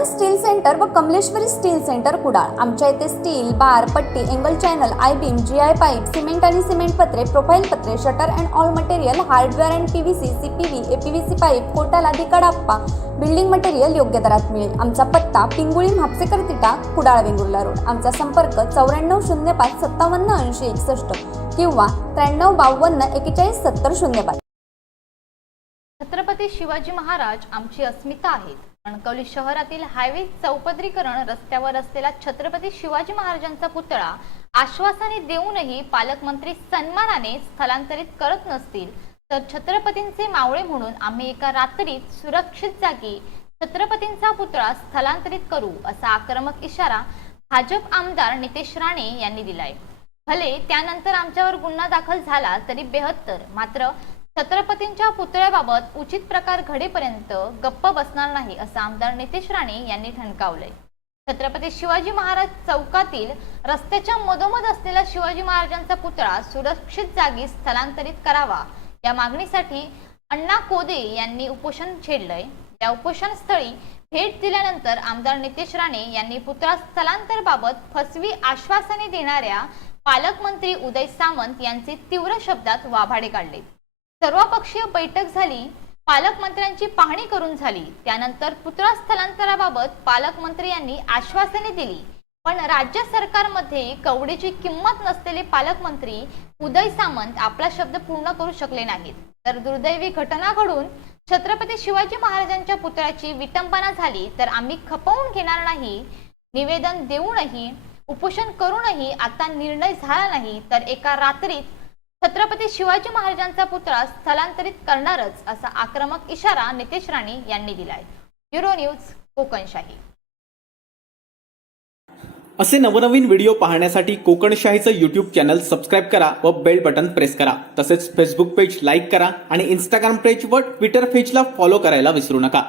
Gajanan steel centre व Kamleshwari steel centre Kudal. आमच्या इथे स्टील, बार, पट्टी, angle channel, I beam, GI pipe, cement आणि सिमेंट पत्रे, प्रोफाइल पत्रे, shutter and all material, hardware and PVC, CPV, APVC pipe, Kota लादी Kadappa, building material योग्य दरात मिळेल। आमचा पत्ता पिंगुळी म्हापसेकर तिटा, कुडाळ वेंगुर्ला रोड। आमचा संपर्क 9405 5780 61 किंवा 9352 41 70 05। छत्रपती शिवाजी महाराज आमची अस्मिता आहेत। कणकवली शहरातील हायवे चौपदरीकरण रस्त्यावर असलेला छत्रपती शिवाजी महाराजांचा पुतळा आश्वासने देऊनही पालकमंत्री सन्मानाने स्थलांतरित करत नसतील तर छत्रपतींचे मावळे म्हणून आम्ही एका रात्रीत सुरक्षित जागी छत्रपतींचा पुतळा स्थलांतरित करू असा आक्रमक इशारा भाजप आमदार नितेश राणे यांनी दिलाय। भले त्यानंतर आमच्यावर गुन्हा दाखल झाला तरी बेहत्तर, मात्र छत्रपतींच्या पुतळ्याबाबत उचित प्रकार घडेपर्यंत गप्प बसणार नाही असं आमदार नितेश राणे यांनी ठणकावलंय। छत्रपती शिवाजी महाराज चौकातील रस्त्याच्या मधोमध असलेला शिवाजी महाराजांचा पुतळा सुरक्षित जागी स्थलांतरित करावा या मागणीसाठी अण्णा कोदे यांनी उपोषण छेडलंय। या उपोषण स्थळी भेट दिल्यानंतर आमदार नितेश राणे यांनी पुतळा स्थलांतराबाबत फसवी आश्वासने देणाऱ्या पालकमंत्री उदय सामंत यांचे तीव्र शब्दात वाभाडे काढले। सर्वपक्षीय बैठक झाली, पालकमंत्र्यांची पाहणी करून झाली। त्यानंतर पुतळा स्थलांतराबाबत पालकमंत्री यांनी आश्वासने दिली, पण राज्य सरकारमध्ये कवडीची किंमत नसलेले पालकमंत्री उदय सामंत आपला शब्द पूर्ण करू शकले नाहीत। तर दुर्दैवी घटना घडून छत्रपती शिवाजी महाराजांच्या पुतळ्याची विटंबना झाली तर आम्ही खपवून घेणार नाही। निवेदन देऊनही उपोषण करूनही आता निर्णय झाला नाही तर एका रात्रीत छत्रपती शिवाजी महाराजांचा पुतळा स्थलांतरित करणारच असा आक्रमक इशारा नितेश राणे यांनी दिलाय। Bureau news Kokanshahi. असे नवनवीन व्हिडिओ पाहण्यासाठी कोकणशाहीचं YouTube चॅनल सबस्क्राइब करा व बेल बटन प्रेस करा। तसेच फेसबुक पेज लाईक करा आणि इंस्टाग्राम पेज व ट्विटर पेजला फॉलो करायला विसरू नका।